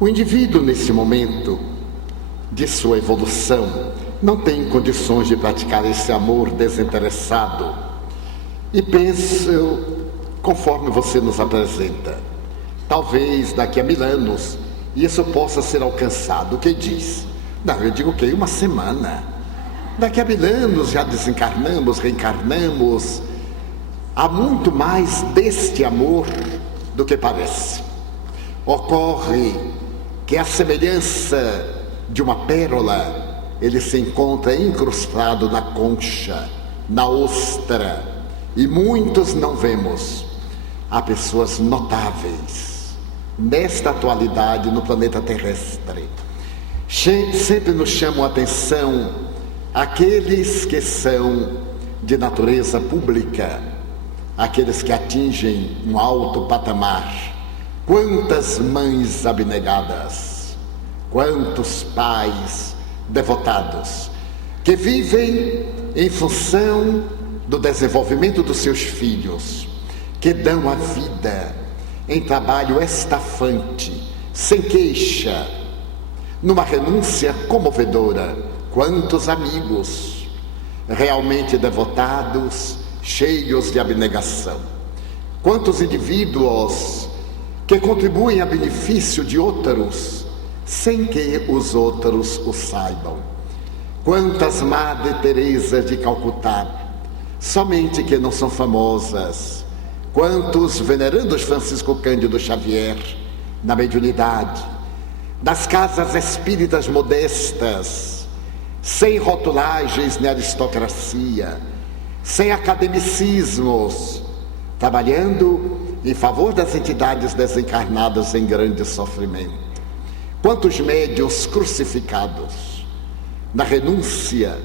O indivíduo, nesse momento de sua evolução, não tem condições de praticar esse amor desinteressado. E penso, conforme você nos apresenta, talvez daqui a 1000 anos isso possa ser alcançado. O que diz? Não, eu digo que uma semana. Daqui a 1000 anos já desencarnamos, reencarnamos. Há muito mais deste amor do que parece. Ocorre que a semelhança de uma pérola, ele se encontra incrustado na concha, na ostra, e muitos não vemos. Há pessoas notáveis nesta atualidade no planeta terrestre. Sempre nos chamam a atenção aqueles que são de natureza pública, aqueles que atingem um alto patamar. Quantas mães abnegadas, quantos pais devotados, que vivem em função do desenvolvimento dos seus filhos, que dão a vida em trabalho estafante, sem queixa, numa renúncia comovedora. Quantos amigos realmente devotados, cheios de abnegação. Quantos indivíduos que contribuem a benefício de outros, sem que os outros o saibam. Quantas Madre Teresa de Calcutá, somente que não são famosas. Quantos venerandos Francisco Cândido Xavier, na mediunidade, das casas espíritas modestas, sem rotulagens nem aristocracia, sem academicismos, trabalhando em favor das entidades desencarnadas em grande sofrimento. Quantos médiuns crucificados, na renúncia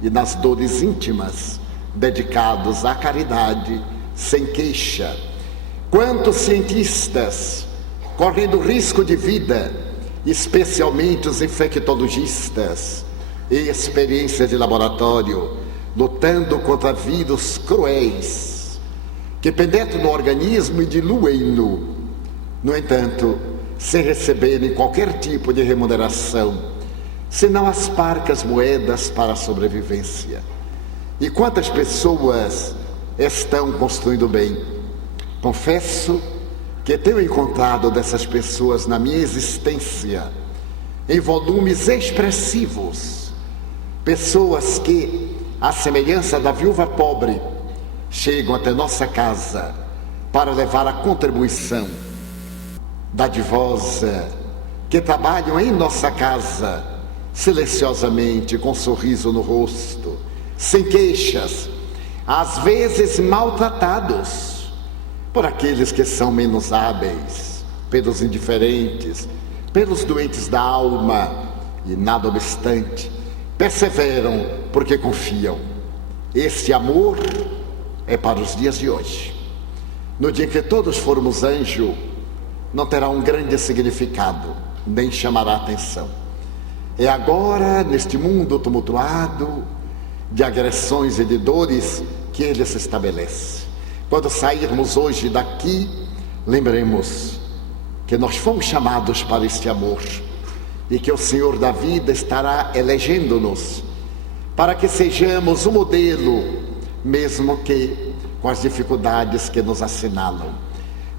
e nas dores íntimas, dedicados à caridade, sem queixa. Quantos cientistas correndo risco de vida, especialmente os infectologistas e experiências de laboratório, lutando contra vírus cruéis que penetram no organismo e diluem-no. No entanto, sem receberem qualquer tipo de remuneração, senão as parcas moedas para a sobrevivência. E quantas pessoas estão construindo bem? Confesso que tenho encontrado dessas pessoas na minha existência, em volumes expressivos, pessoas que, à semelhança da viúva pobre, chegam até nossa casa para levar a contribuição dadivosa, que trabalham em nossa casa silenciosamente, com um sorriso no rosto, sem queixas, às vezes maltratados por aqueles que são menos hábeis, pelos indiferentes, pelos doentes da alma, e nada obstante perseveram porque confiam. Este amor é para os dias de hoje. No dia em que todos formos anjo, não terá um grande significado, nem chamará atenção. É agora, neste mundo tumultuado de agressões e de dores, que ele se estabelece. Quando sairmos hoje daqui, lembremos que nós fomos chamados para este amor e que o Senhor da vida estará elegendo-nos para que sejamos um modelo, mesmo que com as dificuldades que nos assinalam.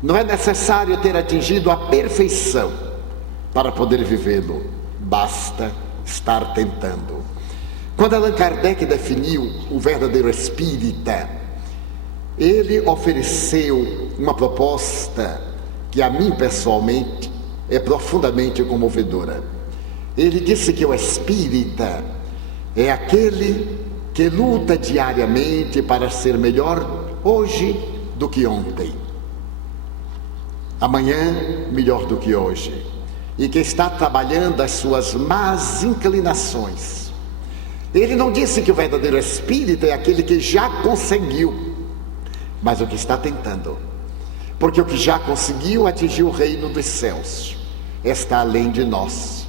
Não é necessário ter atingido a perfeição para poder vivê-lo, basta estar tentando. Quando Allan Kardec definiu o verdadeiro espírita, ele ofereceu uma proposta que a mim pessoalmente é profundamente comovedora. Ele disse que o espírita é aquele que luta diariamente para ser melhor hoje do que ontem, amanhã melhor do que hoje, e que está trabalhando as suas más inclinações. Ele não disse que o verdadeiro espírita é aquele que já conseguiu, mas o que está tentando, porque o que já conseguiu atingiu o reino dos céus, está além de nós.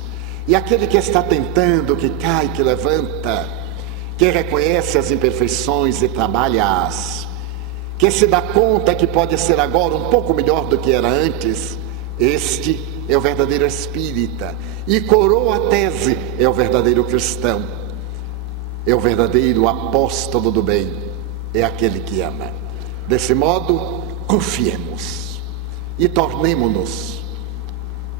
E aquele que está tentando, que cai, que levanta, que reconhece as imperfeições e trabalha-as, que se dá conta que pode ser agora um pouco melhor do que era antes, este é o verdadeiro espírita. E coroa a tese, é o verdadeiro cristão. É o verdadeiro apóstolo do bem. É aquele que ama. Desse modo, confiemos e tornemo-nos.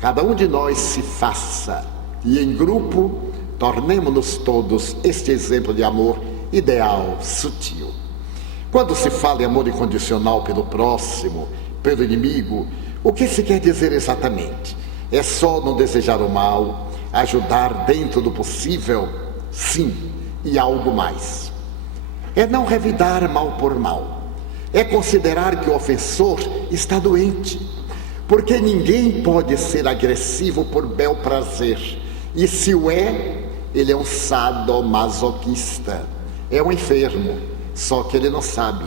Cada um de nós se faça, e em grupo, tornemo-nos todos este exemplo de amor ideal, sutil. Quando se fala em amor incondicional pelo próximo, pelo inimigo, o que se quer dizer exatamente? É só não desejar o mal, ajudar dentro do possível? Sim, e algo mais. É não revidar mal por mal. É considerar que o ofensor está doente, porque ninguém pode ser agressivo por bel prazer. E se o é, ele é um sadomasoquista, é um enfermo, só que ele não sabe.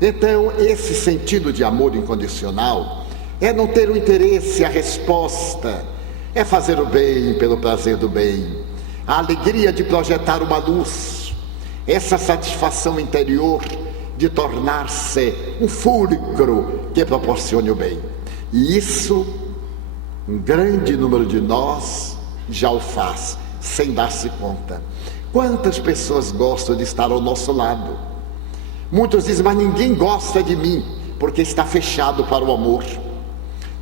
Então, esse sentido de amor incondicional é não ter o interesse, a resposta, é fazer o bem pelo prazer do bem, a alegria de projetar uma luz, essa satisfação interior de tornar-se um fulcro que proporcione o bem. E isso, um grande número de nós já o faz, sem dar-se conta. Quantas pessoas gostam de estar ao nosso lado? Muitos dizem, mas ninguém gosta de mim, porque está fechado para o amor.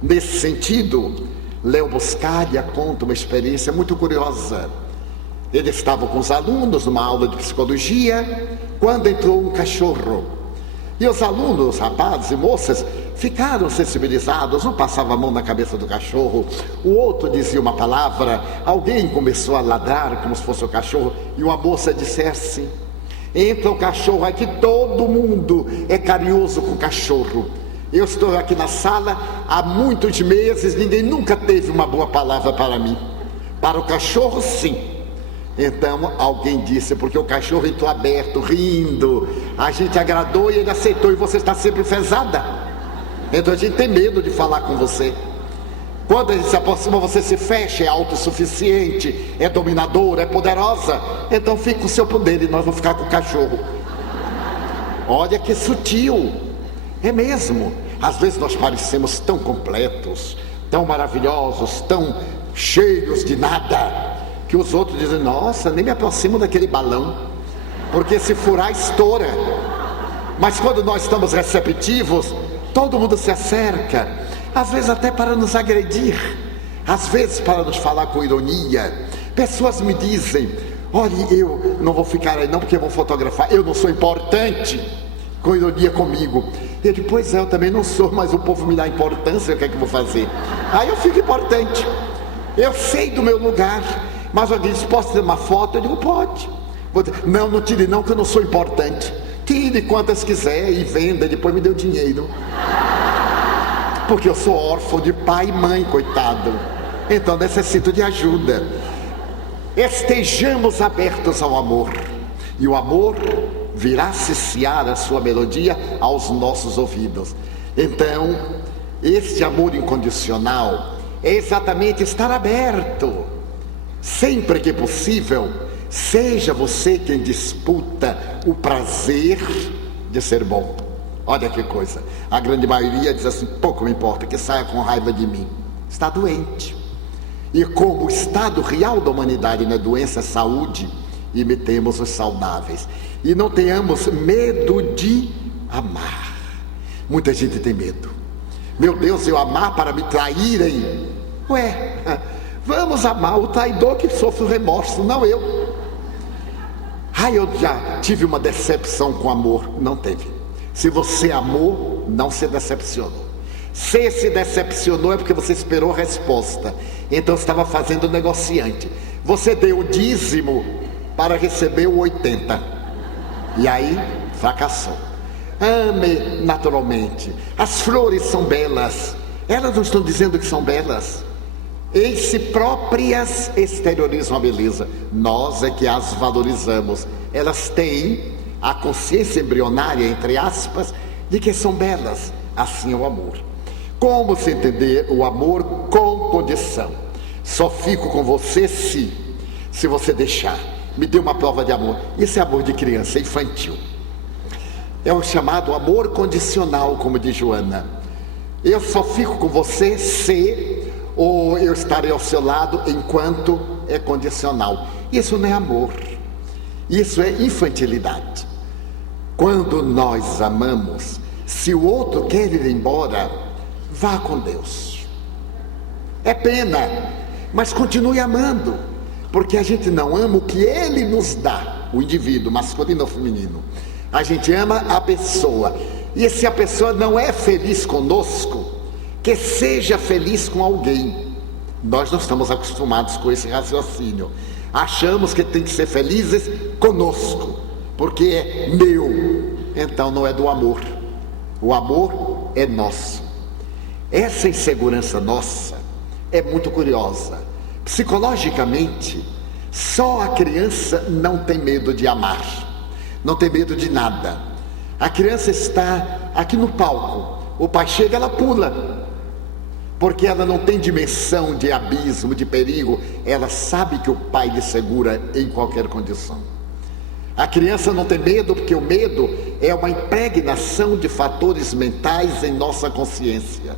Nesse sentido, Léo Buscaglia conta uma experiência muito curiosa. Ele estava com os alunos numa aula de psicologia, quando entrou um cachorro. E os alunos, rapazes e moças, ficaram sensibilizados. Um passava a mão na cabeça do cachorro, o outro dizia uma palavra, alguém começou a ladrar como se fosse o cachorro, e uma moça disse assim: entra o cachorro aqui, todo mundo é carinhoso com o cachorro. Eu estou aqui na sala há muitos meses, ninguém nunca teve uma boa palavra para mim. Para o cachorro, sim. Então alguém disse, porque o cachorro entrou aberto, rindo, a gente agradou e ele aceitou, e você está sempre enfesada. Então a gente tem medo de falar com você. Quando a gente se aproxima, você se fecha, é autossuficiente, é dominadora, é poderosa. Então fica com o seu poder e nós vamos ficar com o cachorro. Olha que sutil. É mesmo. Às vezes nós parecemos tão completos, tão maravilhosos, tão cheios de nada, que os outros dizem, nossa, nem me aproximo daquele balão, porque se furar, estoura. Mas quando nós estamos receptivos, todo mundo se acerca, às vezes até para nos agredir, às vezes para nos falar com ironia. Pessoas me dizem, olha, eu não vou ficar aí não, porque vão fotografar, eu não sou importante, com ironia comigo. Eu digo, pois é, eu também não sou, mas o povo me dá importância, o que é que eu vou fazer? Aí eu fico importante, eu sei do meu lugar. Mas alguém diz, posso tirar uma foto? Eu digo, pode. Não, não tire não, que eu não sou importante. Tire quantas quiser e venda, depois me dê o dinheiro. Porque eu sou órfão de pai e mãe, coitado. Então necessito de ajuda. Estejamos abertos ao amor. E o amor virá ciciar a sua melodia aos nossos ouvidos. Então, este amor incondicional é exatamente estar aberto. Sempre que possível, seja você quem disputa o prazer de ser bom. Olha que coisa, a grande maioria diz assim, pouco me importa, que saia com raiva de mim. Está doente. E como o estado real da humanidade não é doença, é saúde, imitemos os saudáveis. E não tenhamos medo de amar. Muita gente tem medo. Meu Deus, eu amar para me traírem? Ué, vamos amar o traidor que sofre o remorso, não eu. Eu já tive uma decepção com amor. Não teve. Se você amou, não se decepcionou. Se se decepcionou é porque você esperou a resposta. Então estava fazendo negociante. Você deu o dízimo para receber o 80. E aí fracassou. Ame naturalmente. As flores são belas. Elas não estão dizendo que são belas. Em si próprias exteriorizam a beleza. Nós é que as valorizamos. Elas têm a consciência embrionária, entre aspas, de que são belas. Assim é o amor. Como se entender o amor com condição? Só fico com você se você deixar. Me dê uma prova de amor. Isso é amor de criança, é infantil. É o chamado amor condicional, como diz Joana. Eu só fico com você se ou eu estarei ao seu lado enquanto é condicional. Isso não é amor, isso é infantilidade. Quando nós amamos, se o outro quer ir embora, vá com Deus. É pena, mas continue amando, porque a gente não ama o que Ele nos dá, o indivíduo, masculino ou feminino. A gente ama a pessoa, e se a pessoa não é feliz conosco, que seja feliz com alguém. Nós não estamos acostumados com esse raciocínio. Achamos que tem que ser felizes conosco, porque é meu. Então não é do amor. O amor é nosso. Essa insegurança nossa é muito curiosa. Psicologicamente, só a criança não tem medo de amar, não tem medo de nada. A criança está aqui no palco, o pai chega, ela pula, porque ela não tem dimensão de abismo, de perigo. Ela sabe que o pai lhe segura em qualquer condição. A criança não tem medo, porque o medo é uma impregnação de fatores mentais em nossa consciência.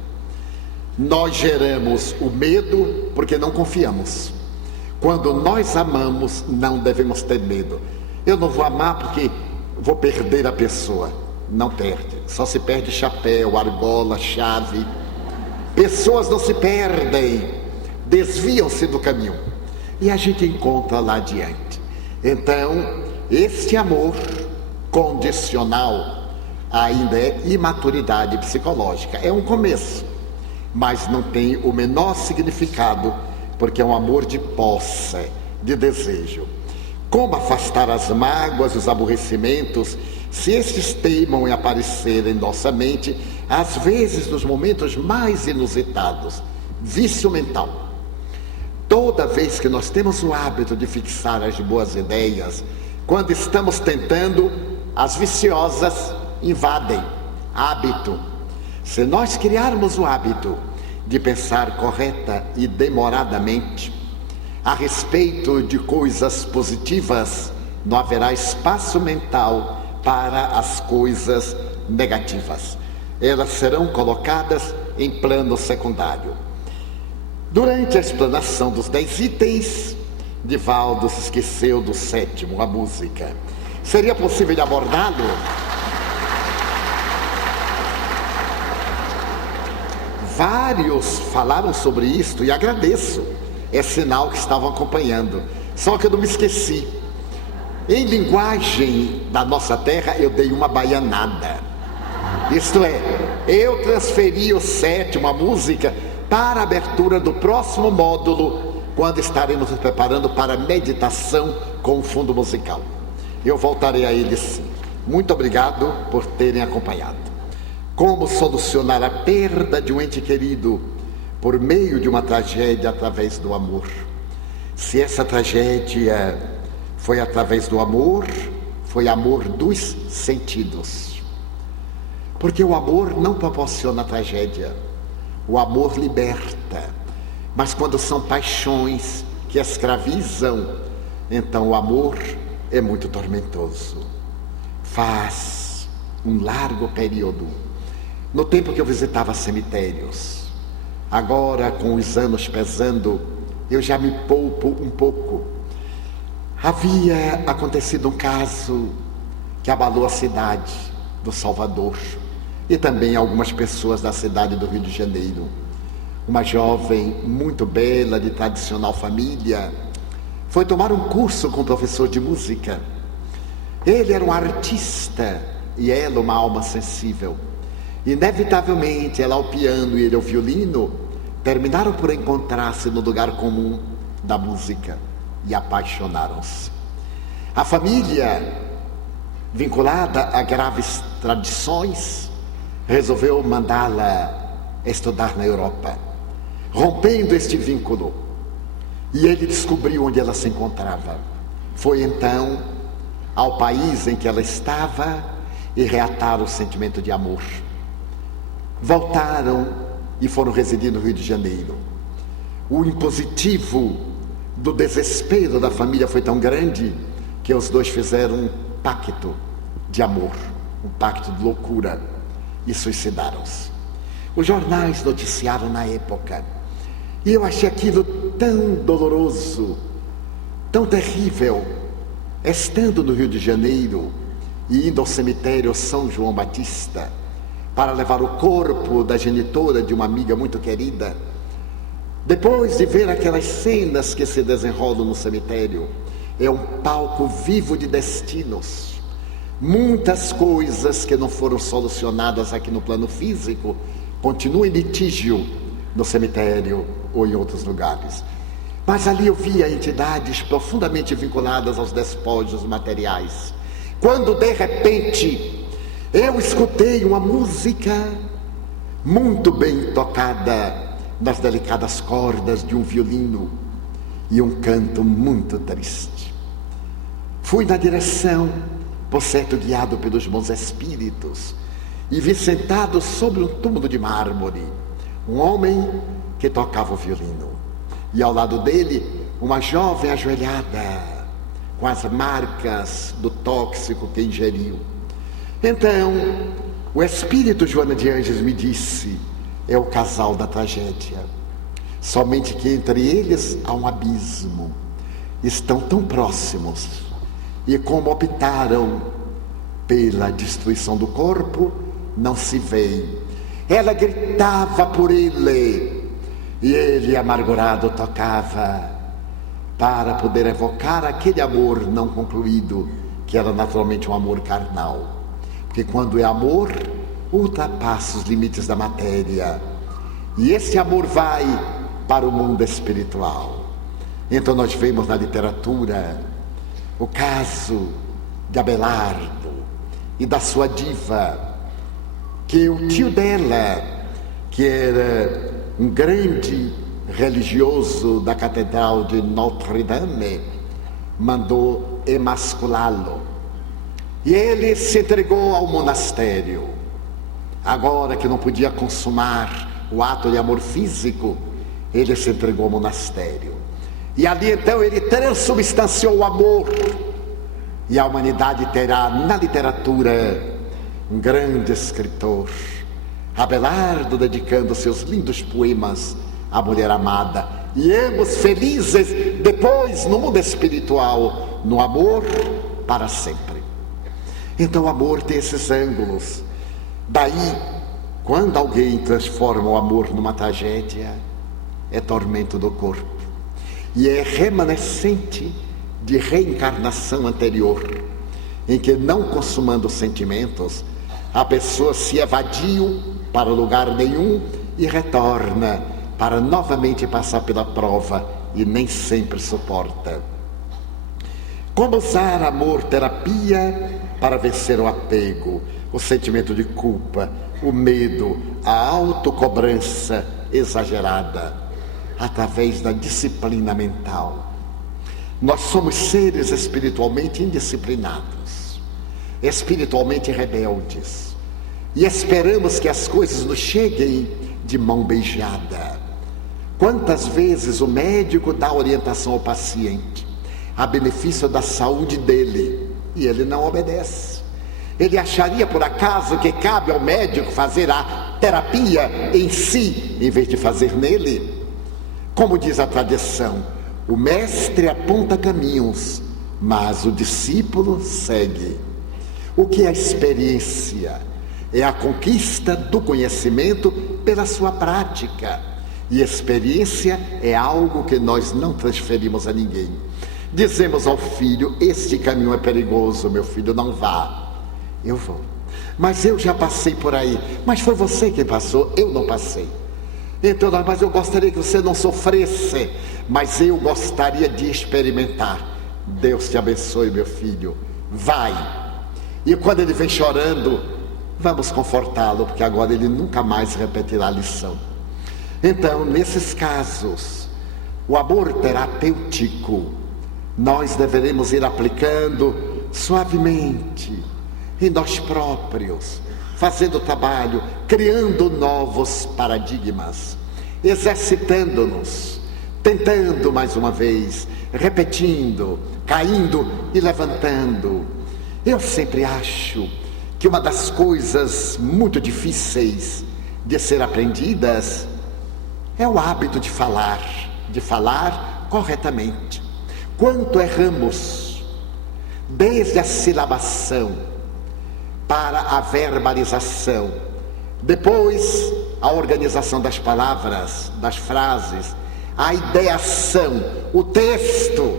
Nós geramos o medo porque não confiamos. Quando nós amamos, não devemos ter medo. Eu não vou amar porque vou perder a pessoa. Não perde, só se perde chapéu, argola, chave. Pessoas não se perdem, desviam-se do caminho, e a gente encontra lá adiante. Então, este amor condicional ainda é imaturidade psicológica, é um começo, mas não tem o menor significado, porque é um amor de posse, de desejo. Como afastar as mágoas, os aborrecimentos, se estes teimam em aparecer em nossa mente, às vezes nos momentos mais inusitados? Vício mental. Toda vez que nós temos o hábito de fixar as boas ideias, quando estamos tentando, as viciosas invadem. Hábito. Se nós criarmos o hábito de pensar correta e demoradamente a respeito de coisas positivas, não haverá espaço mental para as coisas negativas. Elas serão colocadas em plano secundário. Durante a explanação dos 10 itens, Divaldo se esqueceu do 7º, a música. Seria possível abordá-lo? Vários falaram sobre isto e agradeço. É sinal que estavam acompanhando. Só que eu não me esqueci. Em linguagem da nossa terra, eu dei uma baianada. Isto é, eu transferi o 7º, a música, para a abertura do próximo módulo, quando estaremos nos preparando para a meditação com o fundo musical. Eu voltarei a ele sim. Muito obrigado por terem acompanhado. Como solucionar a perda de um ente querido por meio de uma tragédia através do amor? Se essa tragédia foi através do amor, foi amor dos sentidos. Porque o amor não proporciona tragédia, o amor liberta. Mas quando são paixões que escravizam, então o amor é muito tormentoso. Faz um largo período. No tempo que eu visitava cemitérios, agora com os anos pesando, eu já me poupo um pouco. Havia acontecido um caso que abalou a cidade do Salvador e também algumas pessoas da cidade do Rio de Janeiro. Uma jovem muito bela, de tradicional família, foi tomar um curso com o professor de música. Ele era um artista e ela uma alma sensível. Inevitavelmente, ela ao piano e ele ao violino, terminaram por encontrar-se no lugar comum da música e apaixonaram-se. A família, vinculada a graves tradições, resolveu mandá-la estudar na Europa, rompendo este vínculo. E ele descobriu onde ela se encontrava. Foi então ao país em que ela estava e reataram o sentimento de amor. Voltaram e foram residir no Rio de Janeiro. O impositivo do desespero da família foi tão grande que os dois fizeram um pacto de amor, um pacto de loucura, e suicidaram-se. Os jornais noticiaram na época E eu achei aquilo tão doloroso, tão terrível, estando no Rio de Janeiro e indo ao cemitério São João Batista para levar o corpo da genitora de uma amiga muito querida. Depois de ver aquelas cenas que se desenrolam no cemitério, é um palco vivo de destinos. Muitas coisas que não foram solucionadas aqui no plano físico continuam em litígio no cemitério ou em outros lugares. Mas ali eu via entidades profundamente vinculadas aos despojos materiais. Quando de repente eu escutei uma música muito bem tocada nas delicadas cordas de um violino e um canto muito triste. Fui na direção, por certo guiado pelos bons espíritos, e vi sentado sobre um túmulo de mármore um homem que tocava o violino, e ao lado dele uma jovem ajoelhada com as marcas do tóxico que ingeriu. Então o espírito Joana de Ângeles me disse: é o casal da tragédia, somente que entre eles há um abismo, estão tão próximos, e como optaram pela destruição do corpo, não se veem. Ela gritava por ele, e ele, amargurado, tocava para poder evocar aquele amor não concluído, que era naturalmente um amor carnal, porque quando é amor, ultrapassa os limites da matéria, e esse amor vai para o mundo espiritual. Então nós vemos na literatura o caso de Abelardo e da sua diva, que o tio dela, que era um grande religioso da Catedral de Notre-Dame, mandou emasculá-lo, e ele se entregou ao monastério. Agora que não podia consumar o ato de amor físico, ele se entregou ao monastério, e ali então ele transubstanciou o amor. E a humanidade terá na literatura um grande escritor, Abelardo, dedicando seus lindos poemas à mulher amada, e ambos felizes depois no mundo espiritual, no amor para sempre. Então o amor tem esses ângulos. Daí, quando alguém transforma o amor numa tragédia, é tormento do corpo, e é remanescente de reencarnação anterior, em que, não consumando sentimentos, a pessoa se evadiu para lugar nenhum e retorna para novamente passar pela prova, e nem sempre suporta. Como usar a amor-terapia para vencer o apego, o sentimento de culpa, o medo, a autocobrança exagerada, através da disciplina mental. Nós somos seres espiritualmente indisciplinados, espiritualmente rebeldes, e esperamos que as coisas nos cheguem de mão beijada. Quantas vezes o médico dá orientação ao paciente a benefício da saúde dele, e ele não obedece? Ele acharia por acaso que cabe ao médico fazer a terapia em si, em vez de fazer nele? Como diz a tradição, o mestre aponta caminhos, mas o discípulo segue. O que é a experiência? É a conquista do conhecimento pela sua prática. E experiência é algo que nós não transferimos a ninguém. Dizemos ao filho: este caminho é perigoso, meu filho, não vá. Eu vou. Mas eu já passei por aí. Mas foi você que passou, eu não passei. Então, mas eu gostaria que você não sofresse, mas eu gostaria de experimentar. Deus te abençoe, meu filho, vai. E quando ele vem chorando, vamos confortá-lo, porque agora ele nunca mais repetirá a lição. Então, nesses casos, o amor terapêutico nós deveremos ir aplicando suavemente em nós próprios, fazendo trabalho, criando novos paradigmas, exercitando-nos, tentando mais uma vez, repetindo, caindo e levantando. Eu sempre acho que uma das coisas muito difíceis de ser aprendidas é o hábito de falar corretamente. Quanto erramos, desde a silabação para a verbalização, depois a organização das palavras, das frases, a ideação, o texto,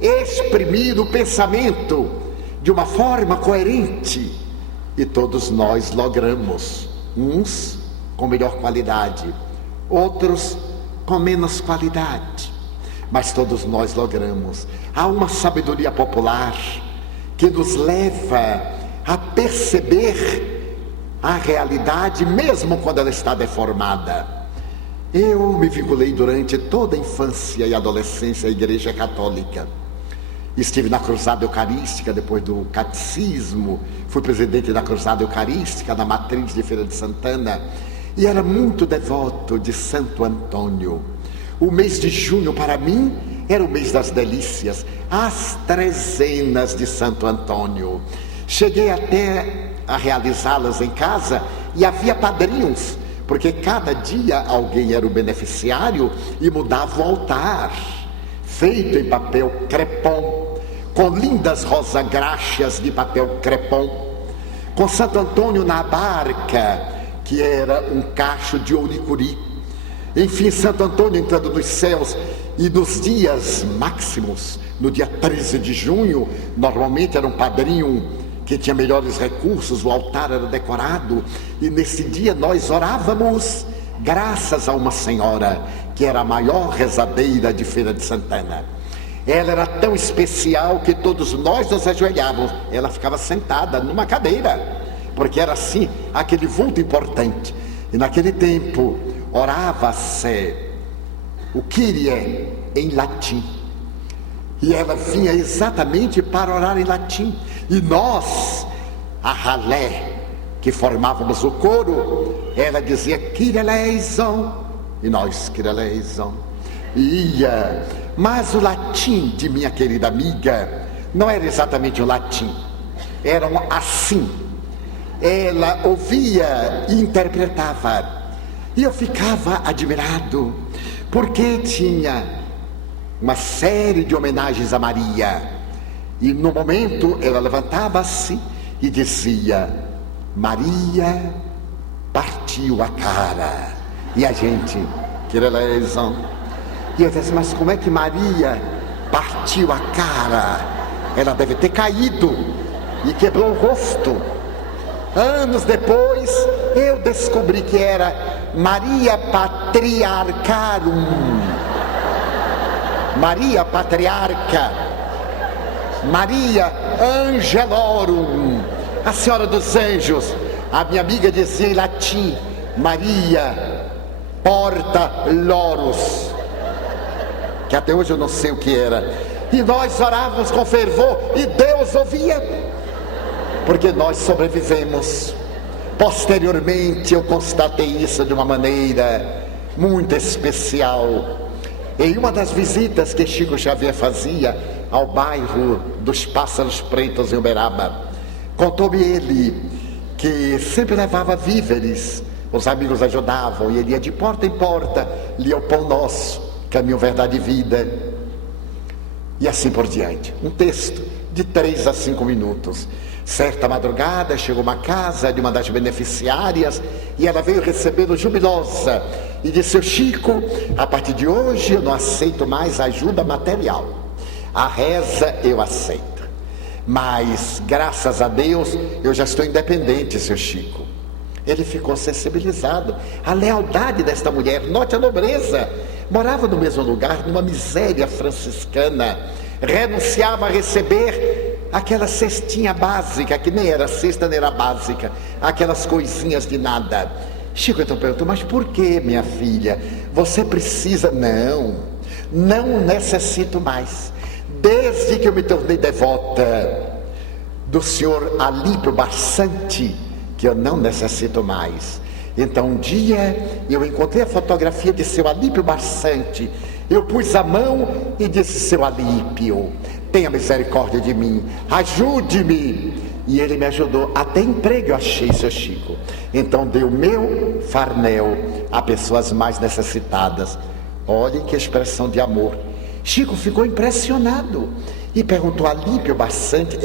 exprimir o pensamento de uma forma coerente. E todos nós logramos, uns com melhor qualidade, outros com menos qualidade, mas todos nós logramos. Há uma sabedoria popular que nos leva a perceber a realidade mesmo quando ela está deformada. Eu me vinculei durante toda a infância e adolescência à Igreja Católica. Estive na Cruzada Eucarística depois do Catecismo, fui presidente da Cruzada Eucarística na Matriz de Feira de Santana e era muito devoto de Santo Antônio. O mês de junho para mim era o mês das delícias, as trezenas de Santo Antônio. Cheguei até a realizá-las em casa e havia padrinhos, porque cada dia alguém era o beneficiário e mudava o altar, feito em papel crepom, com lindas rosa-graxas de papel crepom, com Santo Antônio na barca, que era um cacho de ouricuri. Enfim, Santo Antônio entrando nos céus. E nos dias máximos, no dia 13 de junho, normalmente era um padrinho que tinha melhores recursos, o altar era decorado, e nesse dia nós orávamos graças a uma senhora que era a maior rezadeira de Feira de Santana. Ela era tão especial que todos nós nos ajoelhávamos. Ela ficava sentada numa cadeira, porque era assim, aquele vulto importante. E naquele tempo orava-se o Kyrie em latim, e ela vinha exatamente para orar em latim. E nós, a ralé, que formávamos o coro, ela dizia Kyrie eleison, e nós Kyrie eleison. Ia, mas o latim de minha querida amiga não era exatamente o latim, era assim. Ela ouvia e interpretava, e eu ficava admirado, porque tinha uma série de homenagens a Maria. E no momento ela levantava-se e dizia: Maria partiu a cara. E a gente, que eleison. E eu disse: mas como é que Maria partiu a cara? Ela deve ter caído e quebrou o rosto. Anos depois eu descobri que era Maria Patriarcarum, Maria Patriarca, Maria Angelorum, a Senhora dos Anjos. A minha amiga dizia em latim Maria Porta Loros, que até hoje eu não sei o que era. E nós orávamos com fervor e Deus ouvia, porque nós sobrevivemos. Posteriormente eu constatei isso de uma maneira muito especial. Em uma das visitas que Chico Xavier fazia ao bairro dos Pássaros Pretos em Uberaba, contou-me ele que sempre levava víveres, os amigos ajudavam e ele ia de porta em porta, lia o Pão Nosso, Caminho, Verdade e Vida, e assim por diante. Um texto de 3 a 5 minutos. Certa madrugada chegou uma casa de uma das beneficiárias e ela veio recebê-lo jubilosa e disse: seu Chico, a partir de hoje eu não aceito mais ajuda material. A reza eu aceito, mas graças a Deus eu já estou independente, seu Chico. Ele ficou sensibilizado. A lealdade desta mulher, note a nobreza. Morava no mesmo lugar, numa miséria franciscana, renunciava a receber aquela cestinha básica, que nem era cesta nem era básica, aquelas coisinhas de nada. Chico então perguntou: mas por que, minha filha? Você precisa? Não necessito mais. Desde que eu me tornei devota do senhor Alípio Barçante, que eu não necessito mais. Então um dia eu encontrei a fotografia de seu Alípio Barçante. Eu pus a mão e disse: seu Alípio, tenha misericórdia de mim, ajude-me. E ele me ajudou, até emprego eu achei, seu Chico. Então dei o meu farnel a pessoas mais necessitadas. Olhem que expressão de amor. Chico ficou impressionado e perguntou: Alípio Barçante?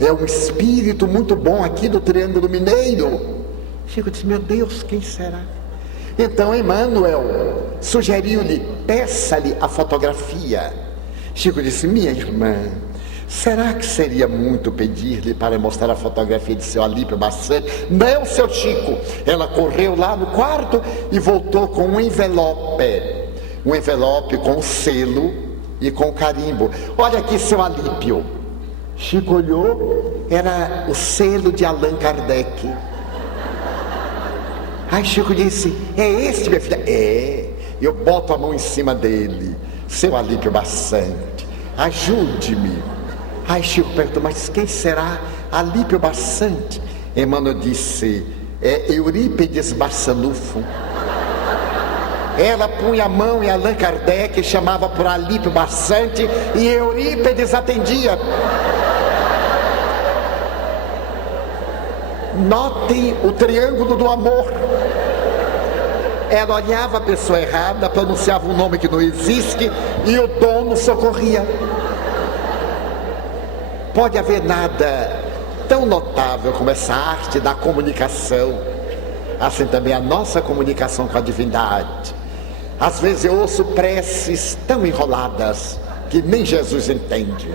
É um espírito muito bom aqui do Triângulo Mineiro. Chico disse: meu Deus, quem será? Então Emmanuel sugeriu-lhe: peça-lhe a fotografia. Chico disse: minha irmã, será que seria muito pedir-lhe para mostrar a fotografia de seu Alípio Barçante? Não, seu Chico. Ela correu lá no quarto e voltou com um envelope com o selo e com o carimbo. Olha aqui, seu Alípio. Chico olhou, era o selo de Allan Kardec. Aí Chico disse: é este, minha filha? É. Eu boto a mão em cima dele. Seu Alípio Barçante, ajude-me. Aí Chico perguntou: mas quem será Alípio Barçante? Emmanuel disse: é Eurípides Barçanufo. Ela punha a mão em Allan Kardec, chamava por Alípio Barçante e Eurípides atendia. Notem o triângulo do amor. Ela olhava a pessoa errada, pronunciava um nome que não existe e o dono socorria. Pode haver nada tão notável como essa arte da comunicação, assim também a nossa comunicação com a divindade. Às vezes eu ouço preces tão enroladas que nem Jesus entende.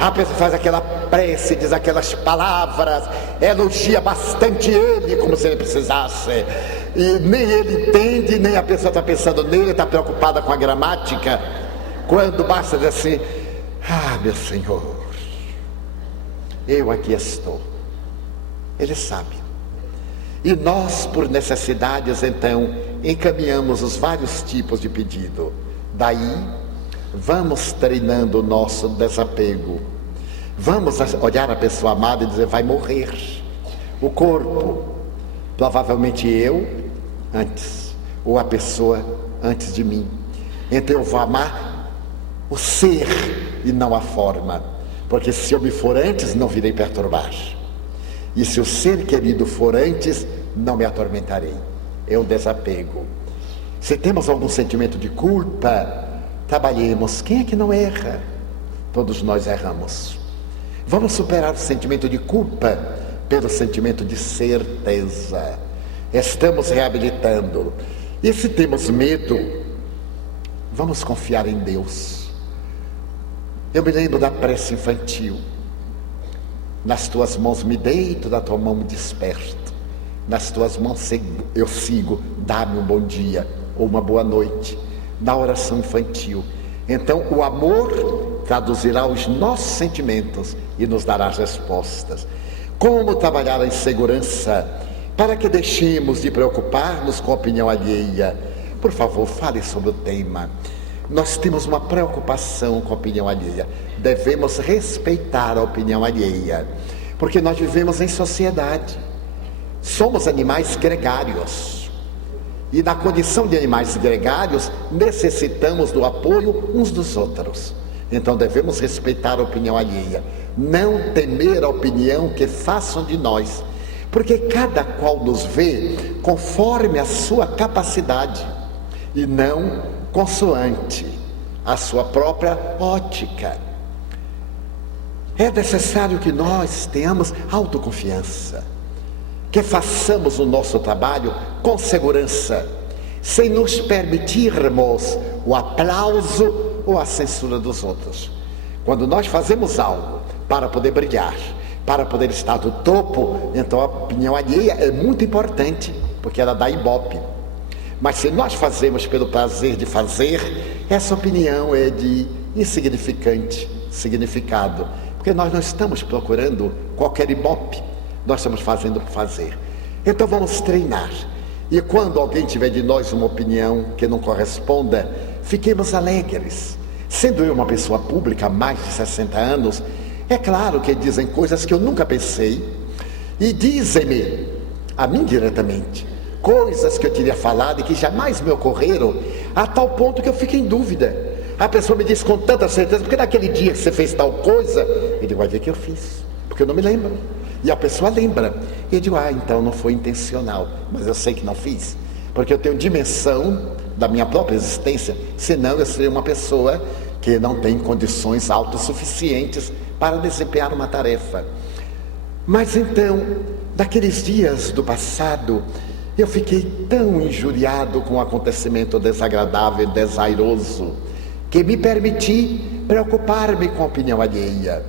A pessoa faz aquela prece, diz aquelas palavras, elogia bastante ele, como se ele precisasse, e nem ele entende, nem a pessoa está pensando nele, está preocupada com a gramática, quando basta dizer assim: ah, meu Senhor, eu aqui estou. Ele sabe. E nós, por necessidades, então, encaminhamos os vários tipos de pedido. Daí, vamos treinando o nosso desapego. Vamos olhar a pessoa amada e dizer: vai morrer. O corpo, provavelmente eu antes, ou a pessoa antes de mim. Então eu vou amar o ser e não a forma. Porque se eu me for antes, não virei perturbar. E se o ser querido for antes, não me atormentarei. É o desapego. Se temos algum sentimento de culpa, trabalhemos. Quem é que não erra? Todos nós erramos. Vamos superar o sentimento de culpa pelo sentimento de certeza. Estamos reabilitando. E se temos medo, vamos confiar em Deus. Eu me lembro da prece infantil: nas tuas mãos me deito, da tua mão me desperto. Nas tuas mãos eu sigo, dá-me um bom dia ou uma boa noite. Na oração infantil. Então o amor traduzirá os nossos sentimentos e nos dará as respostas. Como trabalhar a insegurança para que deixemos de preocupar-nos com a opinião alheia? Por favor, fale sobre o tema. Nós temos uma preocupação com a opinião alheia. Devemos respeitar a opinião alheia, porque nós vivemos em sociedade. Somos animais gregários. E na condição de animais gregários, necessitamos do apoio uns dos outros. Então devemos respeitar a opinião alheia. Não temer a opinião que façam de nós. Porque cada qual nos vê conforme a sua capacidade. E não consoante a sua própria ótica. É necessário que nós tenhamos autoconfiança, que façamos o nosso trabalho com segurança, sem nos permitirmos o aplauso ou a censura dos outros. Quando nós fazemos algo para poder brilhar, para poder estar no topo, então a opinião alheia é muito importante, porque ela dá ibope. Mas se nós fazemos pelo prazer de fazer, essa opinião é de insignificante significado, porque nós não estamos procurando qualquer ibope, nós estamos fazendo por fazer. Então vamos treinar. E quando alguém tiver de nós uma opinião que não corresponda, fiquemos alegres. Sendo eu uma pessoa pública há mais de 60 anos, é claro que dizem coisas que eu nunca pensei, e dizem-me, a mim diretamente, coisas que eu teria falado e que jamais me ocorreram, a tal ponto que eu fico em dúvida. A pessoa me diz com tanta certeza: porque naquele dia que você fez tal coisa, ele vai ver que eu fiz. porque eu não me lembro. E a pessoa lembra. E eu digo, então não foi intencional, mas eu sei que não fiz, porque eu tenho dimensão da minha própria existência, senão eu seria uma pessoa que não tem condições autossuficientes para desempenhar uma tarefa. Mas então, daqueles dias do passado, eu fiquei tão injuriado com um acontecimento desagradável e desairoso, que me permiti preocupar-me com a opinião alheia.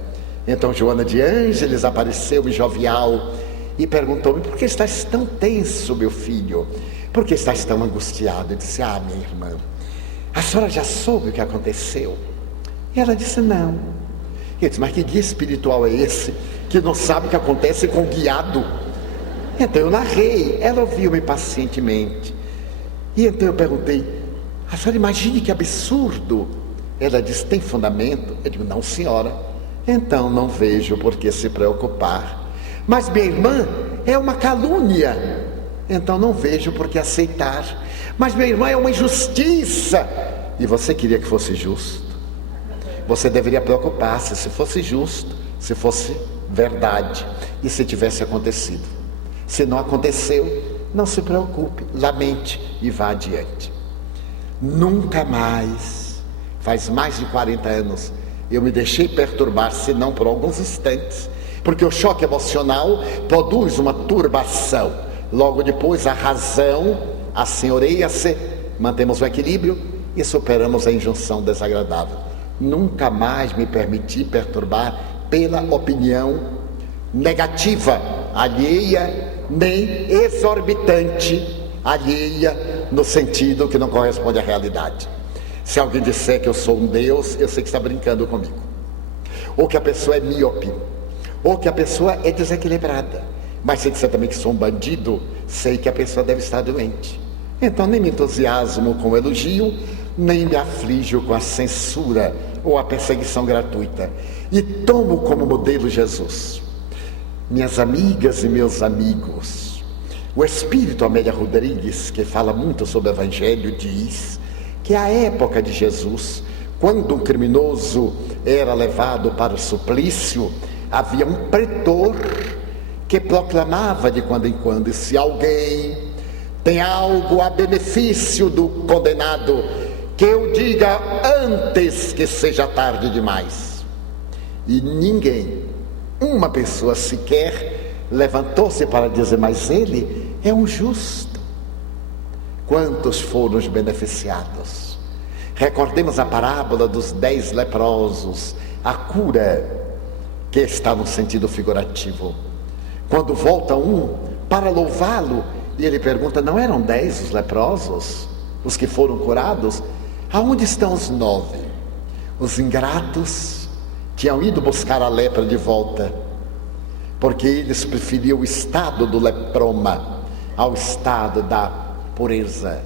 Então Joana de Ângeles apareceu-me jovial e perguntou-me: por que estás tão tenso, meu filho? Por que estás tão angustiado? Eu disse: minha irmã, a senhora já soube o que aconteceu? E ela disse: não. Eu disse: mas que guia espiritual é esse que não sabe o que acontece com o guiado? Então eu narrei, ela ouviu-me pacientemente. E então eu perguntei: a senhora imagine que absurdo. Ela disse: tem fundamento? Eu digo: não, senhora. Então não vejo por que se preocupar. Mas minha irmã, é uma calúnia. Então não vejo por que aceitar. Mas minha irmã, é uma injustiça. E você queria que fosse justo? Você deveria preocupar-se se fosse justo, se fosse verdade e se tivesse acontecido. Se não aconteceu, não se preocupe, lamente e vá adiante. Nunca mais, faz mais de 40 anos, eu me deixei perturbar, senão por alguns instantes, porque o choque emocional produz uma turbação. Logo depois a razão assenhoreia-se, mantemos o equilíbrio e superamos a injunção desagradável. Nunca mais me permiti perturbar pela opinião negativa, alheia, nem exorbitante, alheia no sentido que não corresponde à realidade. Se alguém disser que eu sou um Deus, eu sei que está brincando comigo. Ou que a pessoa é míope, ou que a pessoa é desequilibrada. Mas se disser também que sou um bandido, sei que a pessoa deve estar doente. Então nem me entusiasmo com o elogio, nem me aflijo com a censura ou a perseguição gratuita. E tomo como modelo Jesus. Minhas amigas e meus amigos, o Espírito Amélia Rodrigues, que fala muito sobre o Evangelho, diz que a época de Jesus, quando um criminoso era levado para o suplício, havia um pretor que proclamava de quando em quando: se alguém tem algo a benefício do condenado, que eu diga antes que seja tarde demais. E ninguém, uma pessoa sequer, levantou-se para dizer: mas ele é um justo. Quantos foram os beneficiados? Recordemos a parábola dos 10 leprosos, a cura que está no sentido figurativo. Quando volta um para louvá-lo, e ele pergunta: não eram 10 os leprosos, os que foram curados? Aonde estão os 9? Os ingratos tinham ido buscar a lepra de volta, porque eles preferiam o estado do leproma ao estado da pureza.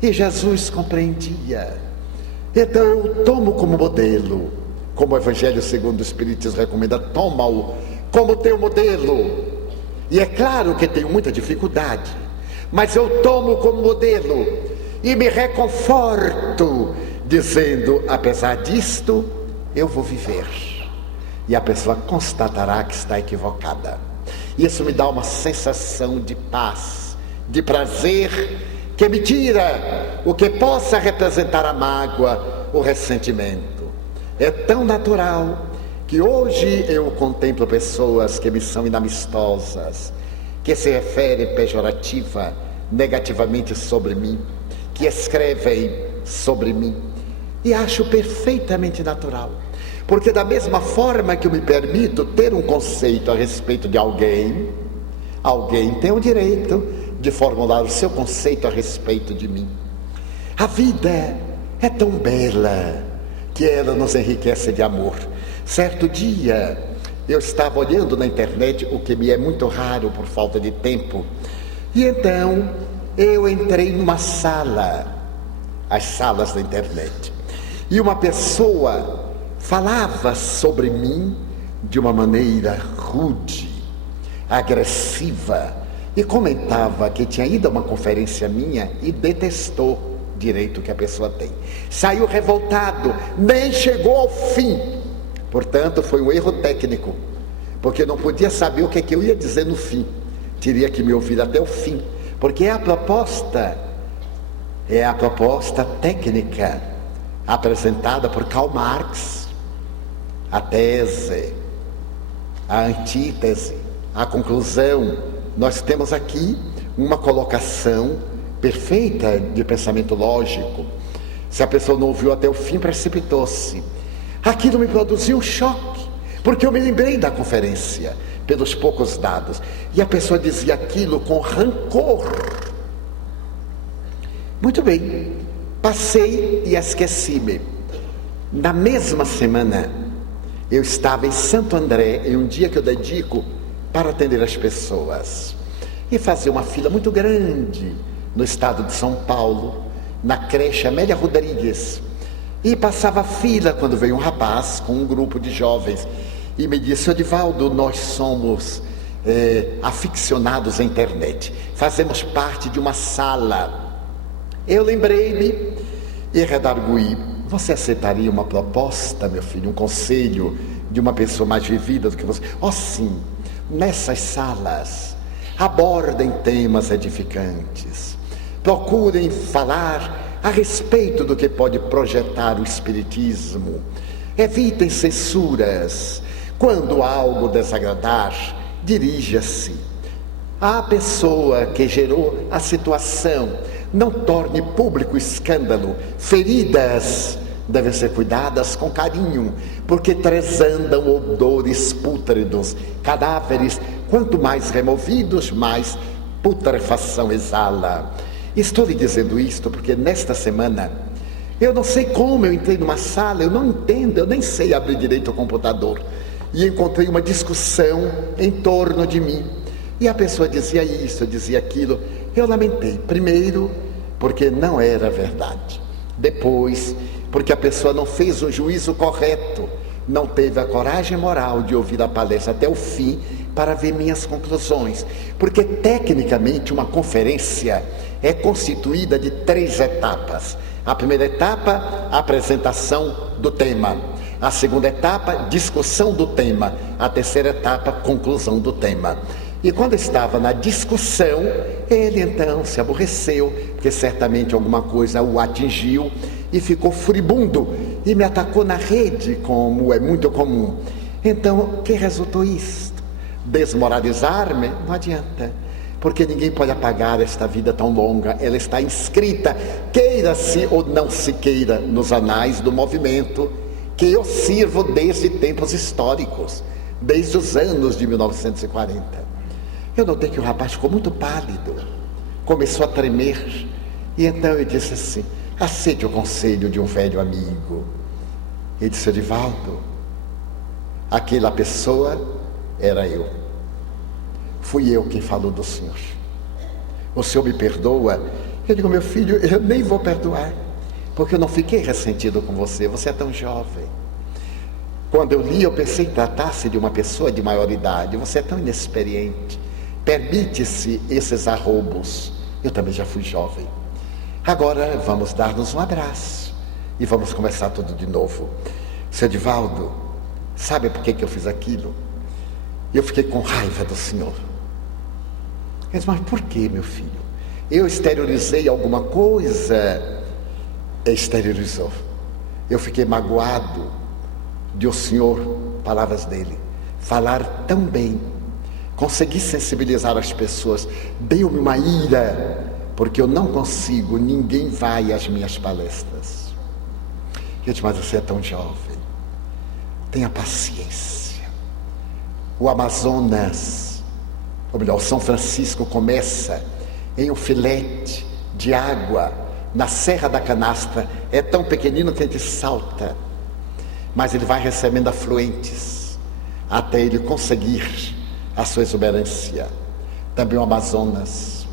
E Jesus compreendia. Então eu tomo como modelo, como o Evangelho segundo o Espiritismo recomenda, toma-o como teu modelo. E é claro que tenho muita dificuldade, mas eu tomo como modelo e me reconforto, dizendo: apesar disto, eu vou viver. E a pessoa constatará que está equivocada. Isso me dá uma sensação de paz, de prazer, que me tira o que possa representar a mágoa, o ressentimento. É tão natural que hoje eu contemplo pessoas que me são inamistosas, que se referem pejorativa, negativamente sobre mim, que escrevem sobre mim, e acho perfeitamente natural, porque da mesma forma que eu me permito ter um conceito a respeito de alguém, alguém tem o direito de formular o seu conceito a respeito de mim. A vida é tão bela que ela nos enriquece de amor. Certo dia eu estava olhando na internet, o que me é muito raro por falta de tempo, e então eu entrei numa sala, as salas da internet, e uma pessoa falava sobre mim de uma maneira rude, agressiva, e comentava que tinha ido a uma conferência minha e detestou direito que a pessoa tem. Saiu revoltado, nem chegou ao fim. Portanto, foi um erro técnico. porque não podia saber o que é que eu ia dizer no fim. Teria que me ouvir até o fim, porque é a proposta técnica apresentada por Karl Marx, a tese, a antítese, a conclusão. Nós temos aqui uma colocação perfeita de pensamento lógico. Se a pessoa não ouviu até o fim, precipitou-se. Aquilo me produziu um choque, porque eu me lembrei da conferência, pelos poucos dados, e a pessoa dizia aquilo com rancor. Muito bem, passei e esqueci-me. Na mesma semana, eu estava em Santo André, em um dia que eu dedico para atender as pessoas, e fazia uma fila muito grande no estado de São Paulo, na creche Amélia Rodrigues, e passava fila quando veio um rapaz com um grupo de jovens e me disse: Edivaldo, nós somos aficionados à internet, fazemos parte de uma sala. Eu lembrei-me e redarguí: você aceitaria uma proposta, meu filho, um conselho de uma pessoa mais vivida do que você? Oh, sim, nessas salas abordem temas edificantes, procurem falar a respeito do que pode projetar o espiritismo, evitem censuras. Quando há algo desagradar, dirija-se à pessoa que gerou a situação. Não torne público o escândalo. Feridas devem ser cuidadas com carinho, porque transandam odores pútridos. Cadáveres, quanto mais removidos, mais putrefação exala. Estou lhe dizendo isto porque nesta semana, eu não sei como eu entrei numa sala, eu não entendo, eu nem sei abrir direito o computador, e encontrei uma discussão em torno de mim, e a pessoa dizia isso, dizia aquilo. Eu lamentei, primeiro, porque não era verdade. Depois, porque a pessoa não fez o juízo correto, não teve a coragem moral de ouvir a palestra até o fim para ver minhas conclusões. Porque, tecnicamente, uma conferência é constituída de 3 etapas. A primeira etapa, a apresentação do tema. A segunda etapa, discussão do tema. A terceira etapa, conclusão do tema. E quando estava na discussão, ele então se aborreceu, porque certamente alguma coisa o atingiu, e ficou furibundo, e me atacou na rede, como é muito comum. Então, que resultou isto? Desmoralizar-me? Não adianta, porque ninguém pode apagar esta vida tão longa. Ela está inscrita, queira-se ou não se queira, nos anais do movimento, que eu sirvo desde tempos históricos, desde os anos de 1940. Eu notei que o rapaz ficou muito pálido, começou a tremer, e então eu disse assim: aceite o conselho de um velho amigo. Ele disse: Edivaldo, aquela pessoa era eu. Fui eu quem falou do senhor. O senhor me perdoa? Eu digo: meu filho, eu nem vou perdoar, porque eu não fiquei ressentido com você, você é tão jovem. Quando eu li, eu pensei em tratar-se de uma pessoa de maior idade, você é tão inexperiente. Permite-se esses arroubos. Eu também já fui jovem. Agora vamos dar-nos um abraço e vamos começar tudo de novo. Seu Edivaldo, sabe por que eu fiz aquilo? Eu fiquei com raiva do senhor. Ele disse: mas por que, meu filho? Eu exteriorizei alguma coisa? Exteriorizou. Eu fiquei magoado de o senhor, palavras dele, falar tão bem. Consegui sensibilizar as pessoas. Deu-me uma ira, porque eu não consigo, ninguém vai às minhas palestras. Eu disse: mas você é tão jovem, tenha paciência. O Amazonas, ou melhor, o São Francisco começa em um filete de água na Serra da Canastra. É tão pequenino que a gente salta, mas ele vai recebendo afluentes até ele conseguir a sua exuberância. Também o Amazonas,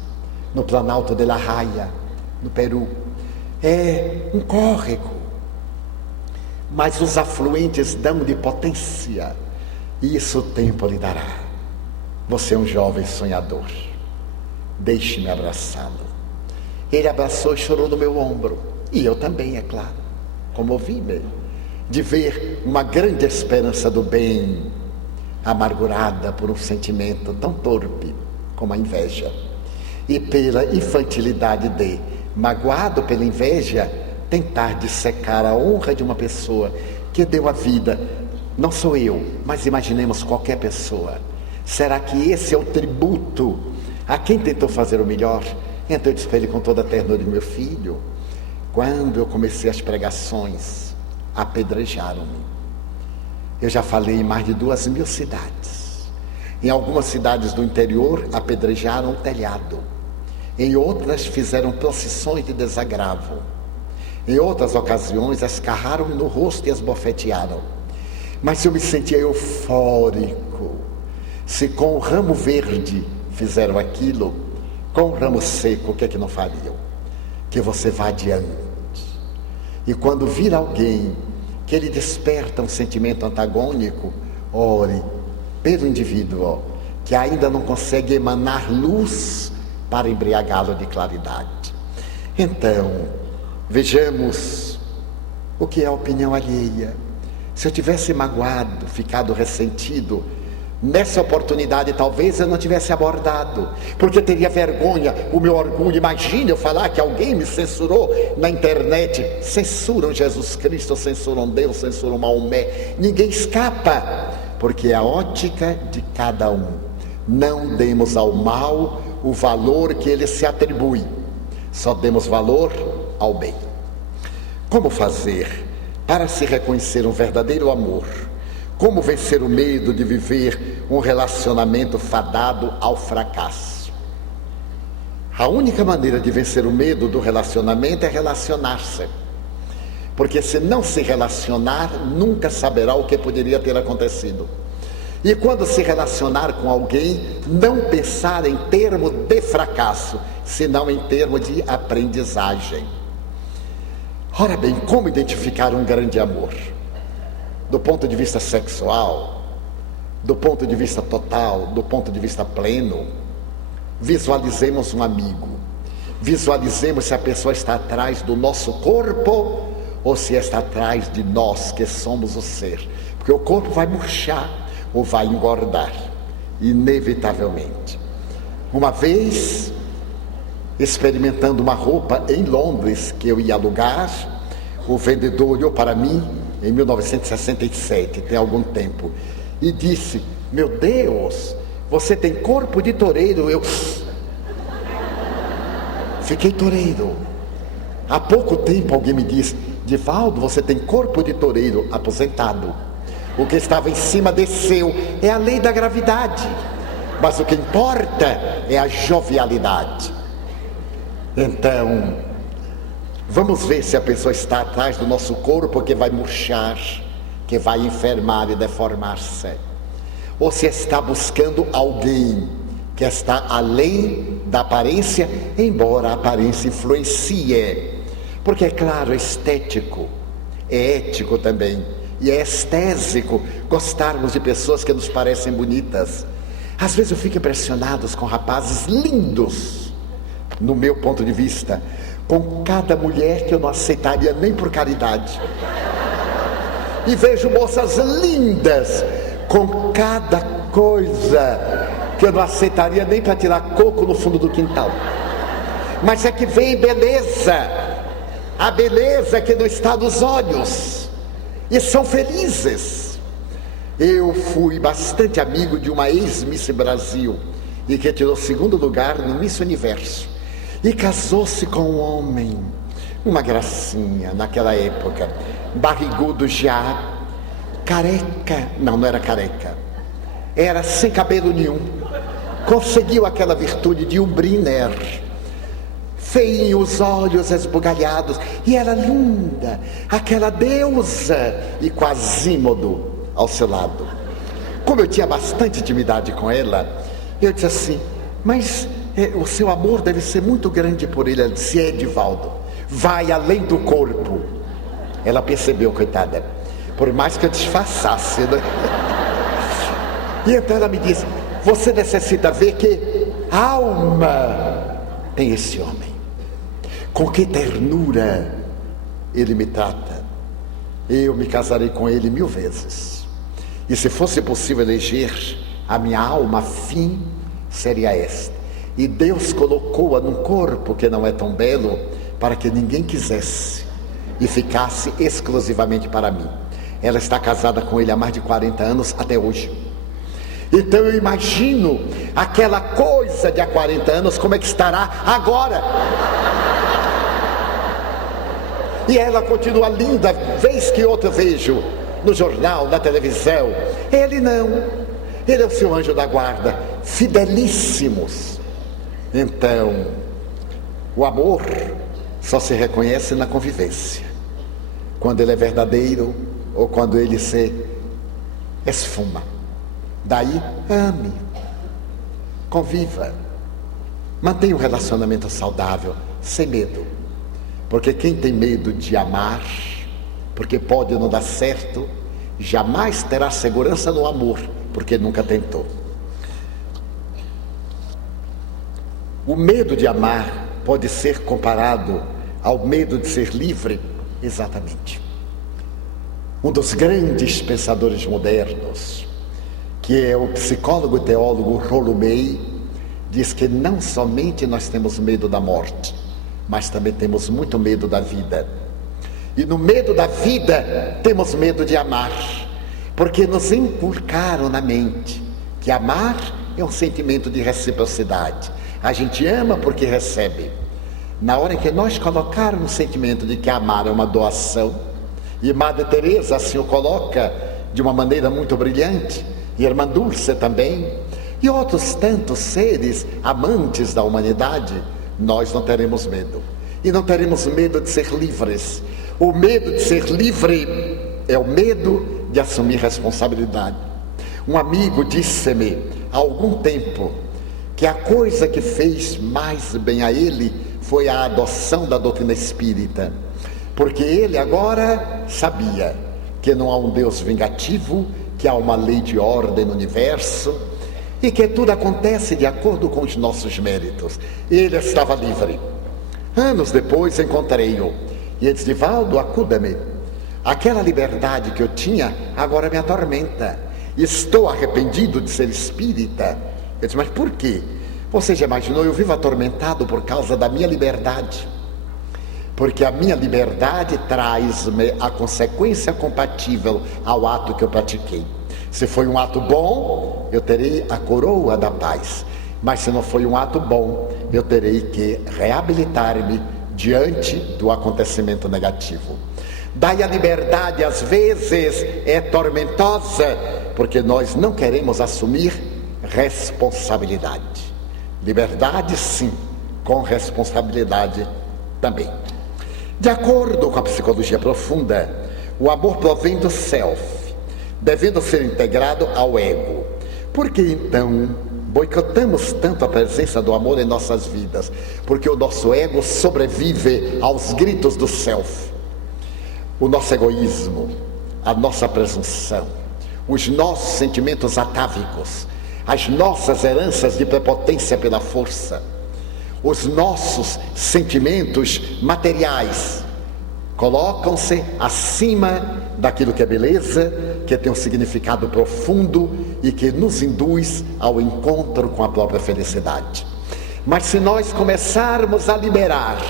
no Planalto de La Raia, no Peru, é um córrego, mas os afluentes dão de potência, e isso o tempo lhe dará. Você é um jovem sonhador, deixe-me abraçá-lo. Ele abraçou e chorou no meu ombro, e eu também, é claro, comovi-me de ver uma grande esperança do bem amargurada por um sentimento tão torpe como a inveja, e pela infantilidade de, magoado pela inveja, tentar dissecar a honra de uma pessoa que deu a vida. Não sou eu, mas imaginemos qualquer pessoa. Será que esse é o tributo a quem tentou fazer o melhor? Então eu disse para ele com toda a ternura: meu filho, quando eu comecei as pregações, apedrejaram-me. Eu já falei em mais de 2.000 cidades. Em algumas cidades do interior, apedrejaram o telhado. Em outras, fizeram procissões de desagravo. Em outras ocasiões, escarraram-me no rosto e esbofetearam. Mas eu me sentia eufórico. Se com o ramo verde fizeram aquilo, com o ramo seco, o que é que não fariam? Que você vá adiante. E quando vir alguém que ele desperta um sentimento antagônico, ore pelo indivíduo que ainda não consegue emanar luz para embriagá-lo de claridade. Então, vejamos o que é a opinião alheia. Se eu tivesse magoado, ficado ressentido, nessa oportunidade talvez eu não tivesse abordado, porque teria vergonha, o meu orgulho. Imagine eu falar que alguém me censurou na internet. Censuram Jesus Cristo, censuram Deus, censuram Maomé. Ninguém escapa, porque é a ótica de cada um. Não demos ao mal o valor que ele se atribui, só demos valor ao bem. Como fazer para se reconhecer um verdadeiro amor? Como vencer o medo de viver um relacionamento fadado ao fracasso? A única maneira de vencer o medo do relacionamento é relacionar-se. Porque se não se relacionar, nunca saberá o que poderia ter acontecido. E quando se relacionar com alguém, não pensar em termo de fracasso, senão em termo de aprendizagem. Ora bem, como identificar um grande amor? Do ponto de vista sexual, do ponto de vista total, do ponto de vista pleno, visualizemos um amigo. Visualizemos se a pessoa está atrás do nosso corpo ou se está atrás de nós, que somos o ser. Porque o corpo vai murchar ou vai engordar, inevitavelmente. Uma vez, experimentando uma roupa em Londres que eu ia alugar, o vendedor olhou para mim em 1967, tem algum tempo, e disse: meu Deus, você tem corpo de toureiro. Eu fiquei toureiro. Há pouco tempo alguém me disse: Divaldo, você tem corpo de toureiro. Aposentado. O que estava em cima desceu. É a lei da gravidade. Mas o que importa é a jovialidade. Então, vamos ver se a pessoa está atrás do nosso corpo, que vai murchar, que vai enfermar e deformar-se, ou se está buscando alguém que está além da aparência, embora a aparência influencie. Porque é claro, é estético, é ético também, e é estésico gostarmos de pessoas que nos parecem bonitas. Às vezes eu fico impressionado com rapazes lindos, no meu ponto de vista, com cada mulher que eu não aceitaria nem por caridade. E vejo moças lindas, com cada coisa que eu não aceitaria nem para tirar coco no fundo do quintal. Mas é que vem beleza, a beleza que não está nos olhos, e são felizes. Eu fui bastante amigo de uma ex-Miss Brasil, e que tirou 2º lugar no Miss Universo, e casou-se com um homem, uma gracinha naquela época, barrigudo já, careca, não era careca, era sem cabelo nenhum, conseguiu aquela virtude de um Briner, feio, os olhos esbugalhados, e era linda, aquela deusa, e Quasímodo ao seu lado. Como eu tinha bastante intimidade com ela, eu disse assim: mas o seu amor deve ser muito grande por ele. Ela disse: é, Divaldo, vai além do corpo. Ela percebeu, coitada, por mais que eu disfarçasse, né? E então ela me disse: você necessita ver que alma tem esse homem, com que ternura ele me trata. Eu me casarei com ele 1000 vezes. E se fosse possível eleger a minha alma, fim seria esta. E Deus colocou-a num corpo que não é tão belo, para que ninguém quisesse e ficasse exclusivamente para mim. Ela está casada com ele há mais de 40 anos até hoje. Então eu imagino aquela coisa de há 40 anos, como é que estará agora. E ela continua linda, vez que outra vejo no jornal, na televisão. Ele não, ele é o seu anjo da guarda, fidelíssimos. Então, o amor só se reconhece na convivência, quando ele é verdadeiro ou quando ele se esfuma. Daí, ame, conviva, mantenha um relacionamento saudável, sem medo. Porque quem tem medo de amar, porque pode não dar certo, jamais terá segurança no amor, porque nunca tentou. O medo de amar pode ser comparado ao medo de ser livre, exatamente. Um dos grandes pensadores modernos, que é o psicólogo e teólogo Rollo May, diz que não somente nós temos medo da morte, mas também temos muito medo da vida. E no medo da vida temos medo de amar, porque nos inculcaram na mente que amar é um sentimento de reciprocidade. A gente ama porque recebe. Na hora em que nós colocarmos o sentimento de que amar é uma doação, e Madre Teresa assim o coloca de uma maneira muito brilhante, e Irmã Dulce também, e outros tantos seres amantes da humanidade, nós não teremos medo. E não teremos medo de ser livres. O medo de ser livre é o medo de assumir responsabilidade. Um amigo disse-me há algum tempo que a coisa que fez mais bem a ele foi a adoção da doutrina espírita, porque ele agora sabia que não há um Deus vingativo, que há uma lei de ordem no universo e que tudo acontece de acordo com os nossos méritos. Ele estava livre. Anos depois encontrei-o e ele disse: Divaldo, acuda-me, aquela liberdade que eu tinha agora me atormenta, estou arrependido de ser espírita. Eu disse: mas por quê? Você já imaginou? Eu vivo atormentado por causa da minha liberdade, porque a minha liberdade traz-me a consequência compatível ao ato que eu pratiquei. Se foi um ato bom, eu terei a coroa da paz, mas se não foi um ato bom, eu terei que reabilitar-me diante do acontecimento negativo. Daí a liberdade às vezes é tormentosa, porque nós não queremos assumir responsabilidade. Liberdade sim, com responsabilidade também. De acordo com a psicologia profunda, o amor provém do self, devendo ser integrado ao ego. Por que então boicotamos tanto a presença do amor em nossas vidas? Porque o nosso ego sobrevive aos gritos do self. O nosso egoísmo, a nossa presunção, os nossos sentimentos atávicos, as nossas heranças de prepotência pela força, os nossos sentimentos materiais colocam-se acima daquilo que é beleza, que tem um significado profundo e que nos induz ao encontro com a própria felicidade. Mas se nós começarmos a liberar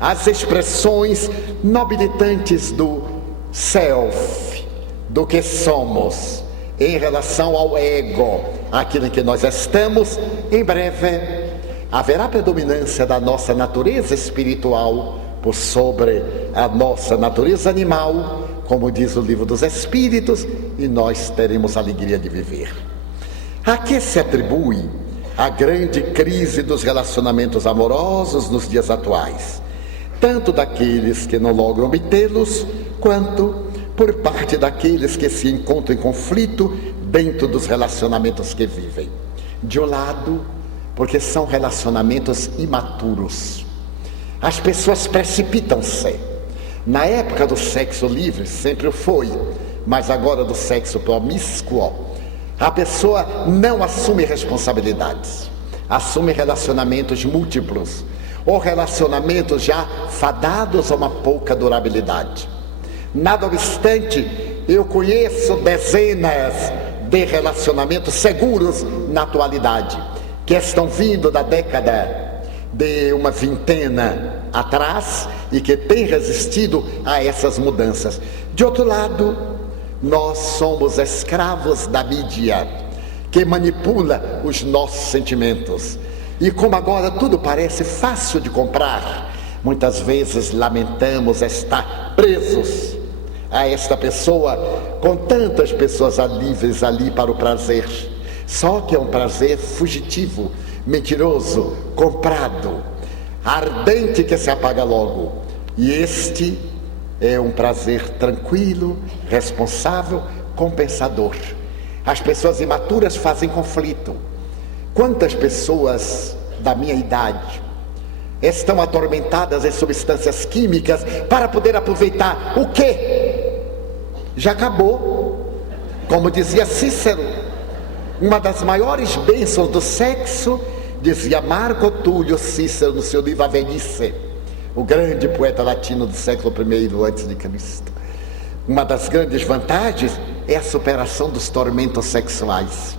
as expressões nobilitantes do self, do que somos, em relação ao ego, aquilo em que nós estamos, em breve haverá predominância da nossa natureza espiritual por sobre a nossa natureza animal, como diz o Livro dos Espíritos, e nós teremos a alegria de viver. A que se atribui a grande crise dos relacionamentos amorosos nos dias atuais, tanto daqueles que não logram obtê-los, quanto por parte daqueles que se encontram em conflito dentro dos relacionamentos que vivem? De um lado, porque são relacionamentos imaturos. As pessoas precipitam-se. Na época do sexo livre sempre foi, mas agora do sexo promíscuo, a pessoa não assume responsabilidades, assume relacionamentos múltiplos, ou relacionamentos já fadados a uma pouca durabilidade. Nada obstante, eu conheço dezenas de relacionamentos seguros na atualidade, que estão vindo da década de uma vintena atrás e que têm resistido a essas mudanças. De outro lado, nós somos escravos da mídia, que manipula os nossos sentimentos. E como agora tudo parece fácil de comprar, muitas vezes lamentamos estar presos a esta pessoa, com tantas pessoas livres ali para o prazer. Só que é um prazer fugitivo, mentiroso, comprado, ardente, que se apaga logo. E este é um prazer tranquilo, responsável, compensador. As pessoas imaturas fazem conflito. Quantas pessoas da minha idade estão atormentadas em substâncias químicas para poder aproveitar o quê? Já acabou. Como dizia Cícero, uma das maiores bênçãos do sexo, dizia Marco Túlio Cícero no seu livro A Velhice, o grande poeta latino do século I a.C. Uma das grandes vantagens é a superação dos tormentos sexuais.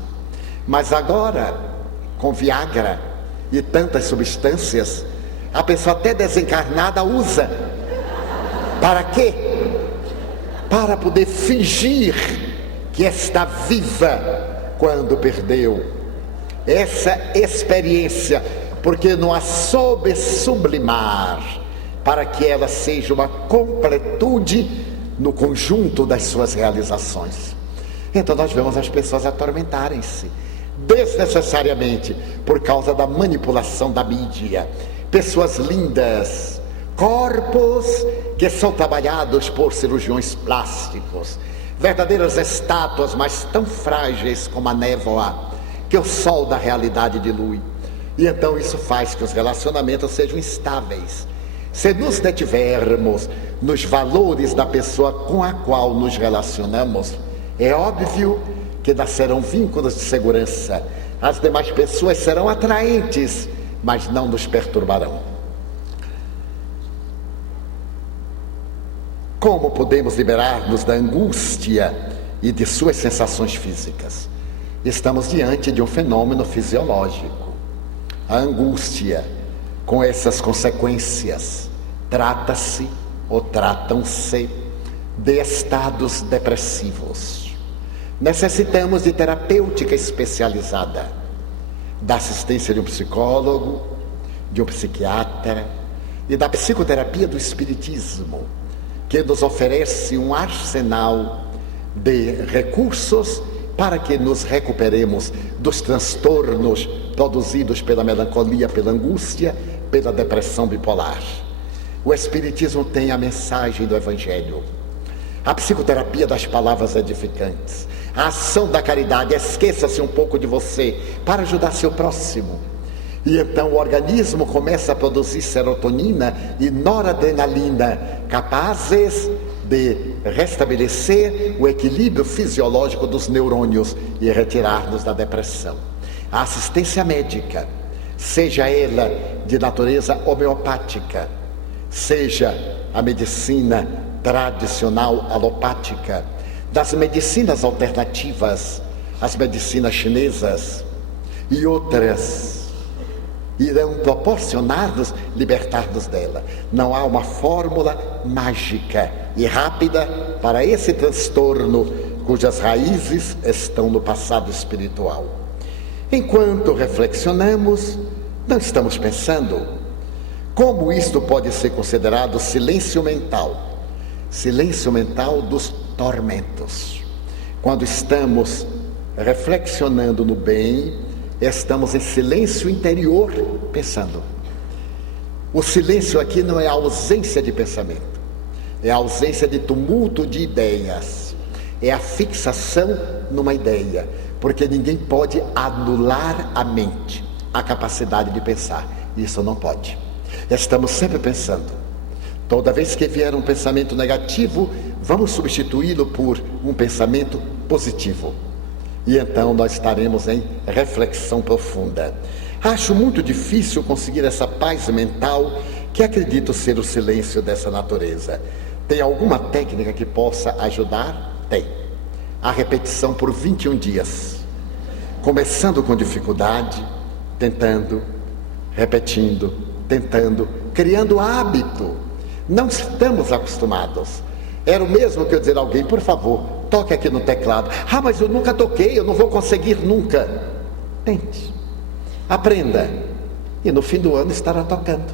Mas agora, com Viagra e tantas substâncias, a pessoa até desencarnada usa. Para quê? Para poder fingir que está viva quando perdeu. Essa experiência, porque não a soube sublimar, para que ela seja uma completude no conjunto das suas realizações. Então nós vemos as pessoas atormentarem-se desnecessariamente por causa da manipulação da mídia. Pessoas lindas, corpos que são trabalhados por cirurgiões plásticos, verdadeiras estátuas, mas tão frágeis como a névoa que o sol da realidade dilui. E então isso faz que os relacionamentos sejam instáveis. Se nos detivermos nos valores da pessoa com a qual nos relacionamos, é óbvio que nascerão vínculos de segurança. As demais pessoas serão atraentes, mas não nos perturbarão. Como podemos liberar-nos da angústia e de suas sensações físicas? Estamos diante de um fenômeno fisiológico. A angústia, com essas consequências, trata-se ou tratam-se de estados depressivos. Necessitamos de terapêutica especializada, da assistência de um psicólogo, de um psiquiatra e da psicoterapia do espiritismo, que nos oferece um arsenal de recursos para que nos recuperemos dos transtornos produzidos pela melancolia, pela angústia, pela depressão bipolar. O Espiritismo tem a mensagem do Evangelho, a psicoterapia das palavras edificantes, a ação da caridade. Esqueça-se um pouco de você para ajudar seu próximo. E então o organismo começa a produzir serotonina e noradrenalina, capazes de restabelecer o equilíbrio fisiológico dos neurônios e retirar-nos da depressão. A assistência médica, seja ela de natureza homeopática, seja a medicina tradicional alopática, das medicinas alternativas, as medicinas chinesas e outras, irão proporcionar-nos, libertar-nos dela. Não há uma fórmula mágica e rápida para esse transtorno cujas raízes estão no passado espiritual. Enquanto reflexionamos, não estamos pensando como isto pode ser considerado silêncio mental dos tormentos. Quando estamos reflexionando no bem, estamos em silêncio interior pensando. O silêncio aqui não é a ausência de pensamento, é a ausência de tumulto de ideias, é a fixação numa ideia, porque ninguém pode anular a mente, a capacidade de pensar. Isso não pode. Estamos sempre pensando. Toda vez que vier um pensamento negativo, vamos substituí-lo por um pensamento positivo. E então nós estaremos em reflexão profunda. Acho muito difícil conseguir essa paz mental que acredito ser o silêncio dessa natureza. Tem alguma técnica que possa ajudar? Tem. A repetição por 21 dias. Começando com dificuldade, tentando, repetindo, tentando, criando hábito. Não estamos acostumados. Era o mesmo que eu dizer a alguém, por favor, toque aqui no teclado. Ah, mas eu nunca toquei, eu não vou conseguir nunca. Tente. Aprenda. E no fim do ano estará tocando.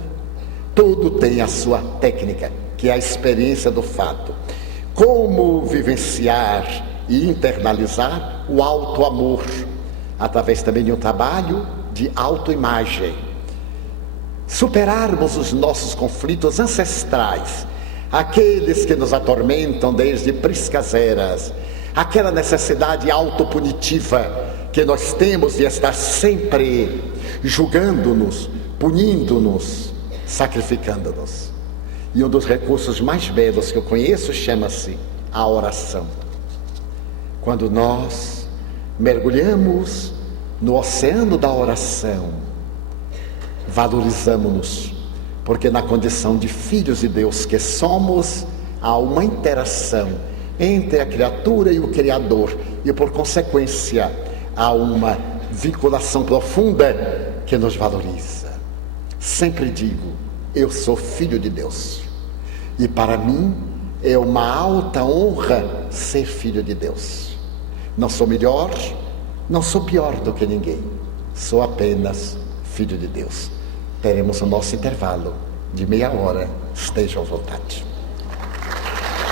Tudo tem a sua técnica, que é a experiência do fato. Como vivenciar e internalizar o auto-amor, através também de um trabalho de autoimagem. Superarmos os nossos conflitos ancestrais, aqueles que nos atormentam desde priscas eras, aquela necessidade autopunitiva que nós temos de estar sempre julgando-nos, punindo-nos, sacrificando-nos. E um dos recursos mais belos que eu conheço chama-se a oração. Quando nós mergulhamos no oceano da oração, valorizamos-nos, porque na condição de filhos de Deus que somos, há uma interação entre a criatura e o Criador, e por consequência há uma vinculação profunda que nos valoriza. Sempre digo, eu sou filho de Deus, e para mim é uma alta honra ser filho de Deus. Não sou melhor, não sou pior do que ninguém, sou apenas filho de Deus. Teremos o nosso intervalo de meia hora, estejam à vontade.